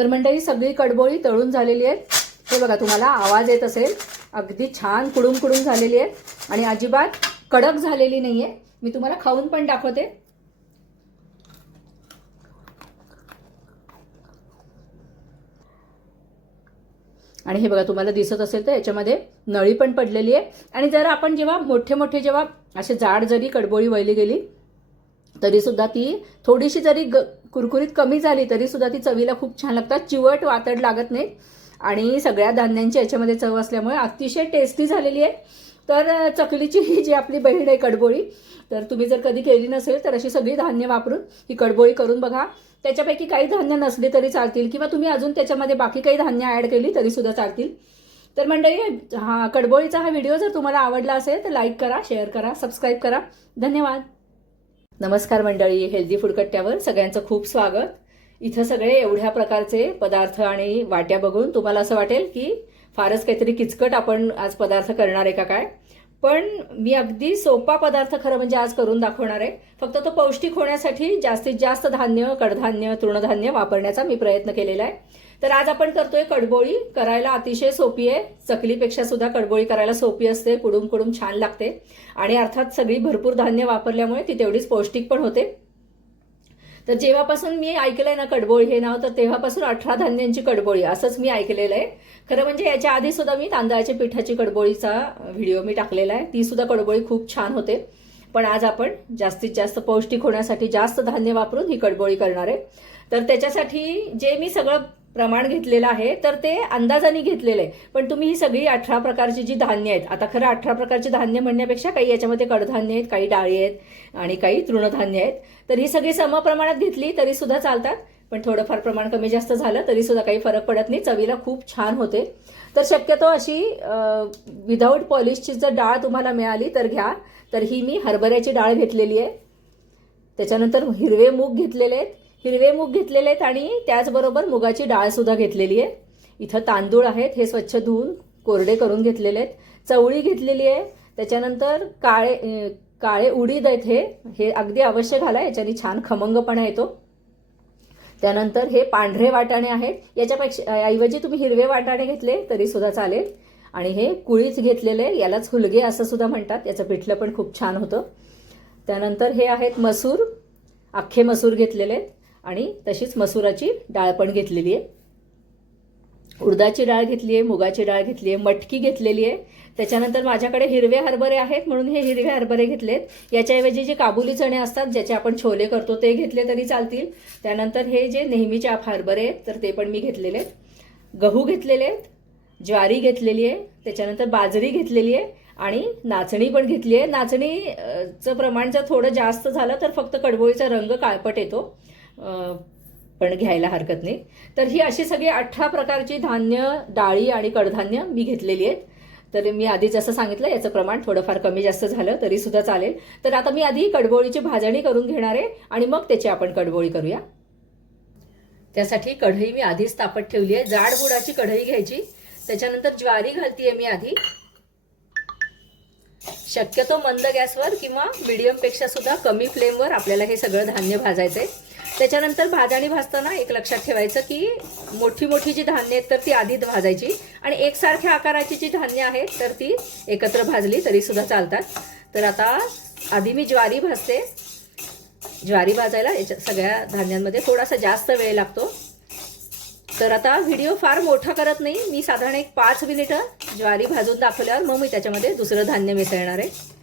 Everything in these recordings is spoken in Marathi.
तर मंडळी सगळी कडबोळी तळून झालेली आहेत। हे बघा तुम्हाला आवाज येत असेल, अगदी छान कुडूम कुडूम झालेली आहे आणि अजिबात कडक झालेली नाहीये। मी तुम्हाला खाऊन पण दाखवते। आणि हे बघा तुम्हाला दिसत असेल तर याच्यामध्ये नळी पण पडलेली आहे। आणि जर आपण जेव्हा मोठे जेव्हा असे जाड जरी कडबोळी वळली गेली तरी सुद्धा ती थोडीशी जरी कुरकुरीत कमी झाली तरी सुद्धा ती चवीला खूप छान लागतात, चिवट वातड लागत नाही आणि सगळ्या धान्यांची याच्यामध्ये चव असल्यामुळे अतिशय टेस्टी झालेली आहे। तर चकलीची ही जी आपली बहीण आहे कडबोळी, तर तुम्ही जर कधी केली नसेल तर अशी सगळी धान्य वापरून ही कडबोळी करून बघा। त्याच्यापैकी काही धान्य नसली तरी चालतील किंवा तुम्ही अजून त्याच्यामध्ये बाकी काही धान्य ॲड केली तरी सुद्धा चालतील। तर मंडळी कडबोळीचा हा व्हिडिओ जर तुम्हाला आवडला असेल तर लाईक करा, शेअर करा, सबस्क्राईब करा। धन्यवाद। नमस्कार मंडळी, हेल्दी फूड कट्ट्यावर सगळ्यांचं खूप स्वागत। इथं सगळे एवढ्या प्रकारचे पदार्थ आणि वाट्या बघून तुम्हाला असं वाटेल की फारच काहीतरी किचकट आपण आज पदार्थ करणार आहे का काय, पण मी अगदी सोपा पदार्थ खरं म्हणजे आज करून दाखवणार आहे। फक्त तो पौष्टिक होण्यासाठी जास्तीत जास्त धान्य, कडधान्य, तृणधान्य वापरण्याचा मी प्रयत्न केलेला आहे। तर आज आपण करतोय कडबोळी। करायला अतिशय सोपी आहे, चकलीपेक्षा सुद्धा कडबोळी करायला सोपी असते, कुडूम कुडूम छान लागते आणि अर्थात सगळी भरपूर धान्य वापरल्यामुळे ती तेवढीच पौष्टिक पण होते। तर जेव्हापासून मी ऐकलंय ना कडबोळी हे नाव, तर तेव्हापासून 18 धान्यांची कडबोळी असंच मी ऐकलेलं आहे। खरं म्हणजे याच्या आधी सुद्धा मी तांदळाच्या पिठाची कडबोळीचा व्हिडिओ मी टाकलेला आहे, ती सुद्धा कडबोळी खूप छान होते। पण आज आपण जास्तीत जास्त पौष्टिक होण्यासाठी जास्त धान्य वापरून ही कडबोळी करणार आहे। तर त्याच्यासाठी जे मी सगळं प्रमाण घेतलेलं आहे तर ते अंदाजाने घेतलेलं आहे, पण तुम्ही ही सगळी 18 प्रकारची जी धान्य आहेत, आता खरं 18 प्रकारची धान्य म्हणण्यापेक्षा काही याच्यामध्ये कडधान्य आहेत, काही डाळी आहेत आणि काही तृणधान्य आहेत। तर ही सगळी समप्रमाणात घेतली तरी सुद्धा चालतात, पण थोडंफार प्रमाण कमी जास्त झालं तरी सुद्धा काही फरक पडत नाही, चवीला खूप छान होते। तर शक्यतो अशी विदाऊट पॉलिशची जर डाळ तुम्हाला मिळाली तर घ्या। तर ही मी हरभऱ्याची डाळ घेतलेली आहे, त्याच्यानंतर हिरवे मूग घेतलेले आहेत आणि त्याचबरोबर मुगाची डाळ सुद्धा घेतलेली आहे। इथं तांदूळ आहेत, हे स्वच्छ धुवून कोरडे करून घेतलेले आहेत। चवळी घेतलेली आहे, त्याच्यानंतर काळे उडीद आहेत, हे अगदी अवश्य घाला, याच्याने छान खमंगपणा येतो। त्यानंतर हे पांढरे वाटाणे आहेत, याच्यापेक्षा ऐवजी तुम्ही हिरवे वाटाणे घेतले तरी सुद्धा चालेल। आणि हे कुळीथ घेतलेले, यालाच हुलगे असं सुद्धा म्हणतात, याचं पिठलं पण खूप छान होतं। त्यानंतर हे आहेत मसूर, अख्खे मसूर घेतलेले आहेत आणि तशीच मसुराची डाळ पण घेतलेली आहे। उडदाची डाळ घेतली आहे, मुगाची डाळ घेतली आहे, मटकी घेतलेली आहे। त्याच्यानंतर माझ्याकडे हिरवे हरभरे आहेत म्हणून हे हिरवे हरभरे घेतलेत। याच्याऐवजी जे काबुली चणे असतात ज्याचे आपण छोले करतो ते घेतले तरी चालतील। त्यानंतर हे जे नेहमीचे हरभरे आहेत तर ते पण मी घेतलेले आहेत। गहू घेतलेले आहेत, ज्वारी घेतलेली आहे, त्याच्यानंतर बाजरी घेतलेली आहे आणि नाचणी पण घेतली आहे। नाचणीचं प्रमाण जर थोडं जास्त झालं तर फक्त कडबोळीचा रंग काळपट येतो, पण घ्यायला हरकत नाही। तर ही अशी सगळी 18 प्रकारची धान्य, डाळी आणि कडधान्य मी घेतलेली आहेत। तर मी आधी जसं सांगितलं याचं प्रमाण थोडंफार कमी जास्त झालं तरी सुद्धा चालेल। तर आता मी आधी कडबोळीची भाजणी करून घेणार आहे आणि मग त्याची आपण कडबोळी करूया। त्यासाठी कढई मी आधीच तापत ठेवली आहे, जाड बुडाची कढई घ्यायची। त्याच्यानंतर ज्वारी घालतीये मी आधी, शक्यतो मंद गॅसवर किंवा मीडियमपेक्षा सुद्धा कमी फ्लेमवर आपल्याला हे सगळं धान्य भाजायचंय। त्याच्यानंतर भाजणी भाजताना एक लक्षात ठेवायचं की मोठी जी धान्य आहेत तर ती आधी भाजायची आणि एकसारख्या आकाराची जी धान्य आहेत तर ती एकत्र भाजली तरी सुद्धा चालतात। तर आता आधी मी ज्वारी भाजते। ज्वारी भाजायला याच्या सगळ्या धान्यांमध्ये थोडासा जास्त वेळ लागतो। तर आता व्हिडिओ फार मोठा करत नाही, मी साधारण एक 5 मिनिटं ज्वारी भाजून दाखवल्यावर मग मी त्याच्यामध्ये दुसरं धान्य मिसळणार आहे।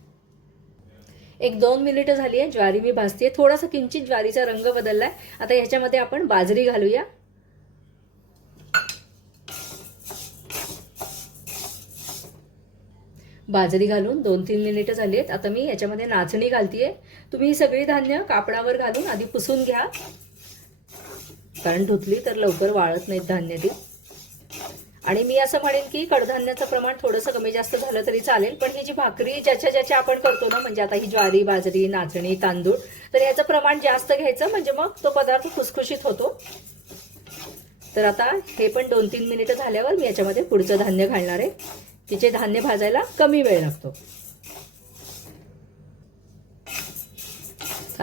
एक 2 मिनिटं झाली आहे, ज्वारी मी भाजते, थोडासा किंचित ज्वारीचा रंग बदललाय। आता ह्याच्यामध्ये आपण बाजरी घालूया। बाजरी घालून 2-3 मिनिटं झाली आहेत। आता मी याच्यामध्ये नाचणी घालतीये। तुम्ही ही सगळी धान्य कापडावर घालून आधी पुसून घ्या, कारण धुतली तर लवकर वाळत नाहीत धान्य ती। आणि मी असं म्हणेन की कडधान्याचं प्रमाण थोडंसं कमी जास्त झालं तरी चालेल, पण ही जी भाकरी ज्याच्या आपण करतो ना, म्हणजे आता ही ज्वारी, बाजरी, नाचणी, तांदूळ, तर याचं प्रमाण जास्त घ्यायचं, म्हणजे मग तो पदार्थ खुसखुशीत होतो। तर आता हे पण 2-3 मिनिटं झाल्यावर मी याच्यामध्ये पुढचं धान्य घालणार आहे, तिचे धान्य भाजायला कमी वेळ लागतो।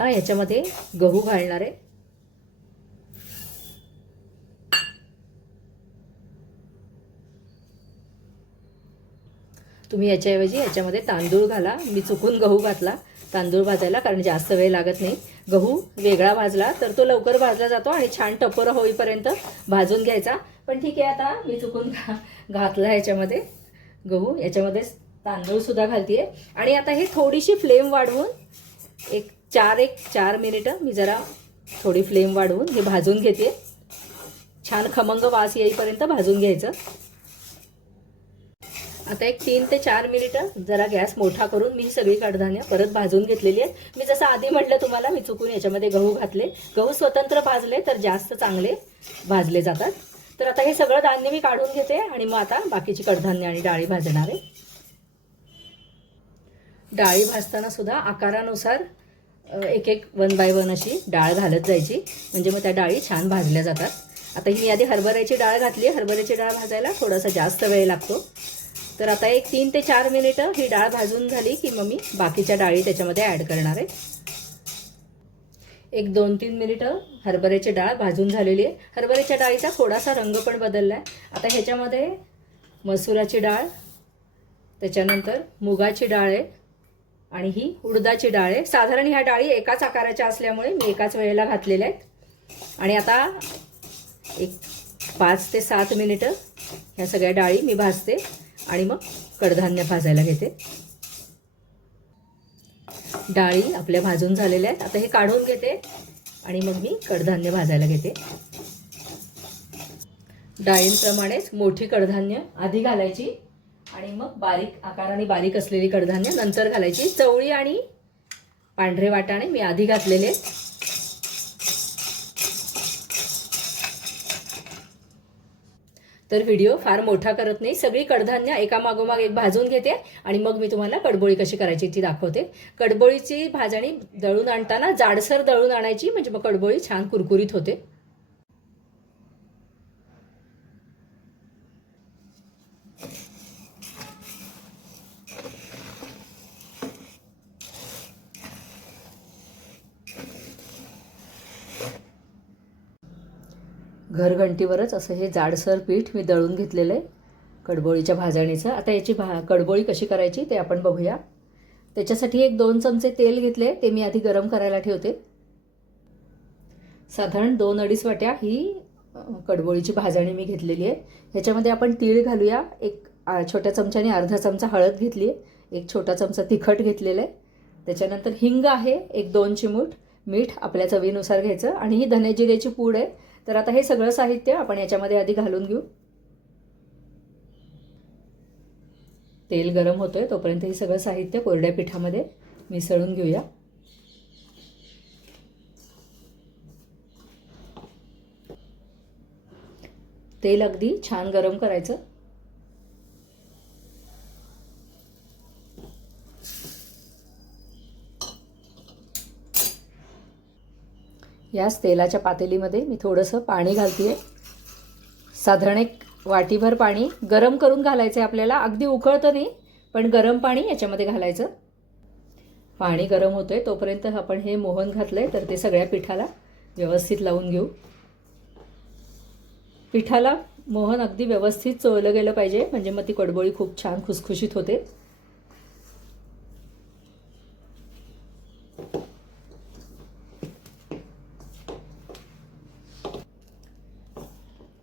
याच्यामध्ये गहू घालणार आहे, तुम्ही याच्याऐवजी याच्यामध्ये तांदूळ घाला. मी चुकून गहू घातला तांदूळ भाजायला, कारण जास्त वेळ लागत नाही. गहू वेगळा भाजला तर तो लवकर भाजला जातो आणि छान टपोरा होईपर्यंत भाजून घ्यायचा. पण ठीक आहे, आता मी चुकून घातला याच्यामध्ये गहू, याच्यामध्ये तांदूळसुद्धा घालते. आणि आता हे थोडीशी फ्लेम वाढवून एक 4 मिनिटं मी जरा थोडी फ्लेम वाढवून हे भाजून घेते. छान खमंग वास येईपर्यंत भाजून घ्यायचं. आता एक 3 ते 4 मिनिटं जरा गॅस मोठा करून मी सगळी कडधान्य परत भाजून घेतलेली आहेत. मी जसं आधी म्हटलं तुम्हाला, मी चुकून याच्यामध्ये गहू घातले. गहू स्वतंत्र भाजले तर जास्त चांगले भाजले जातात. तर आता हे सगळं धान्य मी काढून घेते आणि मग आता बाकीची कडधान्य आणि डाळी भाजणार आहे. डाळी भाजताना सुद्धा आकारानुसार एक 1 बाय 1 अशी डाळ घालत जायची, म्हणजे मग त्या डाळी छान भाजल्या जातात. आता ही मी आधी हरभऱ्याची डाळ घातली. हरभऱ्याची डाळ भाजायला थोडासा जास्त वेळ लागतो. तर आता एक 3 ते 4 मिनिटं ही डाळ भाजून झाली की मग मी बाकीच्या डाळी त्याच्यामध्ये ॲड करणार आहे. एक 2-3 मिनिटं हरभऱ्याची डाळ भाजून झालेली आहे. हरभऱ्याच्या डाळीचा थोडासा रंग पण बदलला आहे. आता ह्याच्यामध्ये मसुराची डाळ, त्याच्यानंतर मुगाची डाळ आहे आणि ही उडदाची डाळ आहे. साधारण ह्या डाळी एकाच आकाराच्या असल्यामुळे मी एकाच वेळेला घातलेल्या आहेत. आणि आता एक 5 ते 7 मिनिटं ह्या सगळ्या डाळी मी भाजते आणि मग कडधान्य भाजायला घेते. डाळी आपल्या भाजून झालेल्या आहेत. आता हे काढून घेते आणि मग मी कडधान्य भाजायला घेते. डाळींप्रमाणेच मोठी कडधान्य आधी घालायची आणि मग बारीक आकाराने बारीक असलेली कडधान्य नंतर घालायची. चवळी आणि पांढरे वाटाणे मी आधी घातलेले. तर व्हिडिओ फार मोठा करत नाही, सगळी कडधान्य एकामागोमाग एक भाजून घेते आणि मग मी तुम्हाला कडबोळी कशी करायची ती दाखवते. कडबोळीची भाजणी दळून आणताना जाडसर दळून आणायची, म्हणजे मग कडबोळी छान कुरकुरीत होते. घरघंटीवरच असं हे जाडसर पीठ मी दळून घेतलेलं आहे कडबोळीच्या भाजणीचं. आता याची कडबोळी कशी करायची ते आपण बघूया. त्याच्यासाठी एक 2 चमचे तेल घेतले, ते मी आधी गरम करायला ठेवते. साधारण 2-2.5 वाट्या ही कडबोळीची भाजणी मी घेतलेली आहे. ह्याच्यामध्ये आपण तीळ घालूया. एक छोट्या चमच्याने अर्धा चमचा हळद घेतली आहे. एक छोटा चमचा तिखट घेतलेलं आहे. त्याच्यानंतर हिंग आहे, एक 2 चिमूट. मीठ आपल्या चवीनुसार घ्यायचं आणि ही धने जिऱ्याची पूड आहे. तर आता हे सगळं साहित्य आपण याच्यामध्ये आधी घालून घेऊ. तेल गरम होतोय तोपर्यंत हे सगळं साहित्य कोरड्या पिठामध्ये मिसळून घेऊया. तेल अगदी छान गरम करायचं. याच तेलाच्या पातेलीमध्ये मी थोडंसं पाणी घालते. साधारण एक वाटीभर पाणी गरम करून घालायचं आहे आपल्याला. अगदी उकळतं नाही, पण गरम पाणी याच्यामध्ये घालायचं. पाणी गरम होतंय तोपर्यंत आपण हे मोहन घातलंय, तर ते सगळ्या पिठाला व्यवस्थित लावून घेऊ. पिठाला मोहन अगदी व्यवस्थित चोळलं गेलं पाहिजे, म्हणजे मग ती कडबोळी खूप छान खुसखुशीत होते.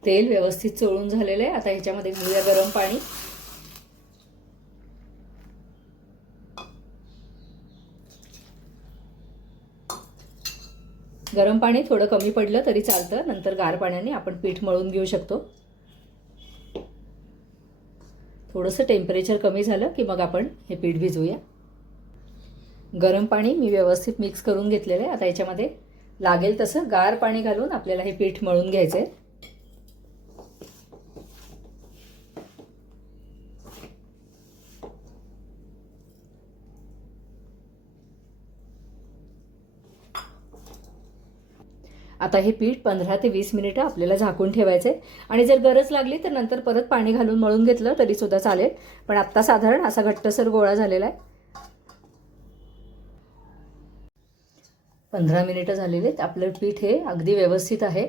तेल व्यवस्थित चोळून झालेलं आहे. आता ह्याच्यामध्ये घालूया गरम पाणी. गरम पाणी थोडं कमी पडलं तरी चालतं, नंतर गार पाण्याने आपण पीठ मळून घेऊ शकतो. थोडंसं टेम्परेचर कमी झालं की मग आपण हे पीठ भिजवूया. गरम पाणी मी व्यवस्थित मिक्स करून घेतलेलं आहे. आता याच्यामध्ये लागेल तसं गार पाणी घालून आपल्याला हे पीठ मळून घ्यायचं आहे. आता हे पीठ 15 ते 20 मिनिटं आपल्याला झाकून ठेवायचं आहे. आणि जर गरज लागली तर नंतर परत पाणी घालून मळून घेतलं तरी सुद्धा चालेल, पण आत्ता साधारण असा घट्टसर गोळा झालेला आहे. 15 मिनिटं झालेले आहेत. आपलं पीठ हे अगदी व्यवस्थित आहे.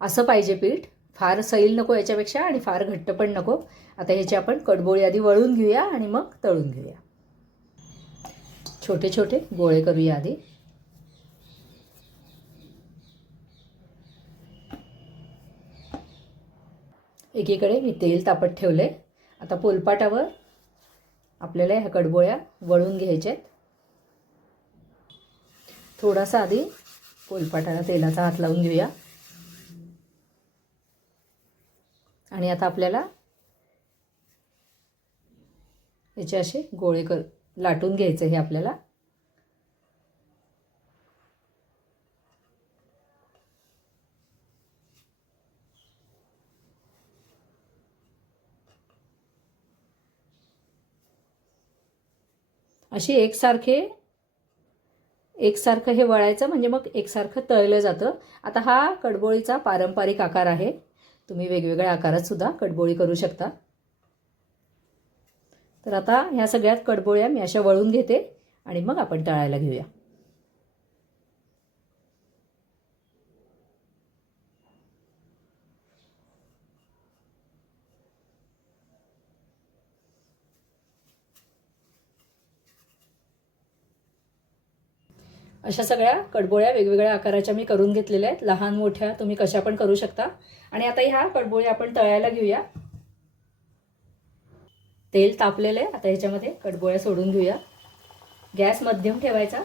असं पाहिजे पीठ. फार सैल नको याच्यापेक्षा आणि फार घट्ट पण नको. आता ह्याची आपण कडबोळी आधी वळून घेऊया आणि मग तळून घेऊया. छोटे छोटे गोळे करूया आधी. एकीकडे मी तेल तापत ठेवले. आता पोलपाटावर आपल्याला ह्या कडबोळ्या वळून घ्यायच्यात. थोडासा आधी पोलपाटाला तेलाचा हात लावून घेऊया. आणि आता आपल्याला याचे असे गोळे लाटून घ्यायचे हे आपल्याला. अशी एकसारखं हे वळायचं म्हणजे मग एकसारखं तळलं जातं. आता हा कडबोळीचा पारंपरिक आकार आहे. तुम्ही वेगवेगळ्या आकारात सुद्धा कडबोळी करू शकता. तर आता ह्या सगळ्यात कडबोळ्या मी अशा वळून घेते आणि मग आपण तळायला घेऊया. अशा सगळ्या कडबोळ्या वेगवेगळ्या आकाराच्या मी करून घेतलेल्या आहेत. लहान मोठ्या तुम्ही कशा पण करू शकता. आणि आता ह्या कडबोळ्या आपण तळायला घेऊया. तेल तापलेलं आहे. आता ह्याच्यामध्ये कडबोळ्या सोडून घेऊया. गॅस मध्यम ठेवायचा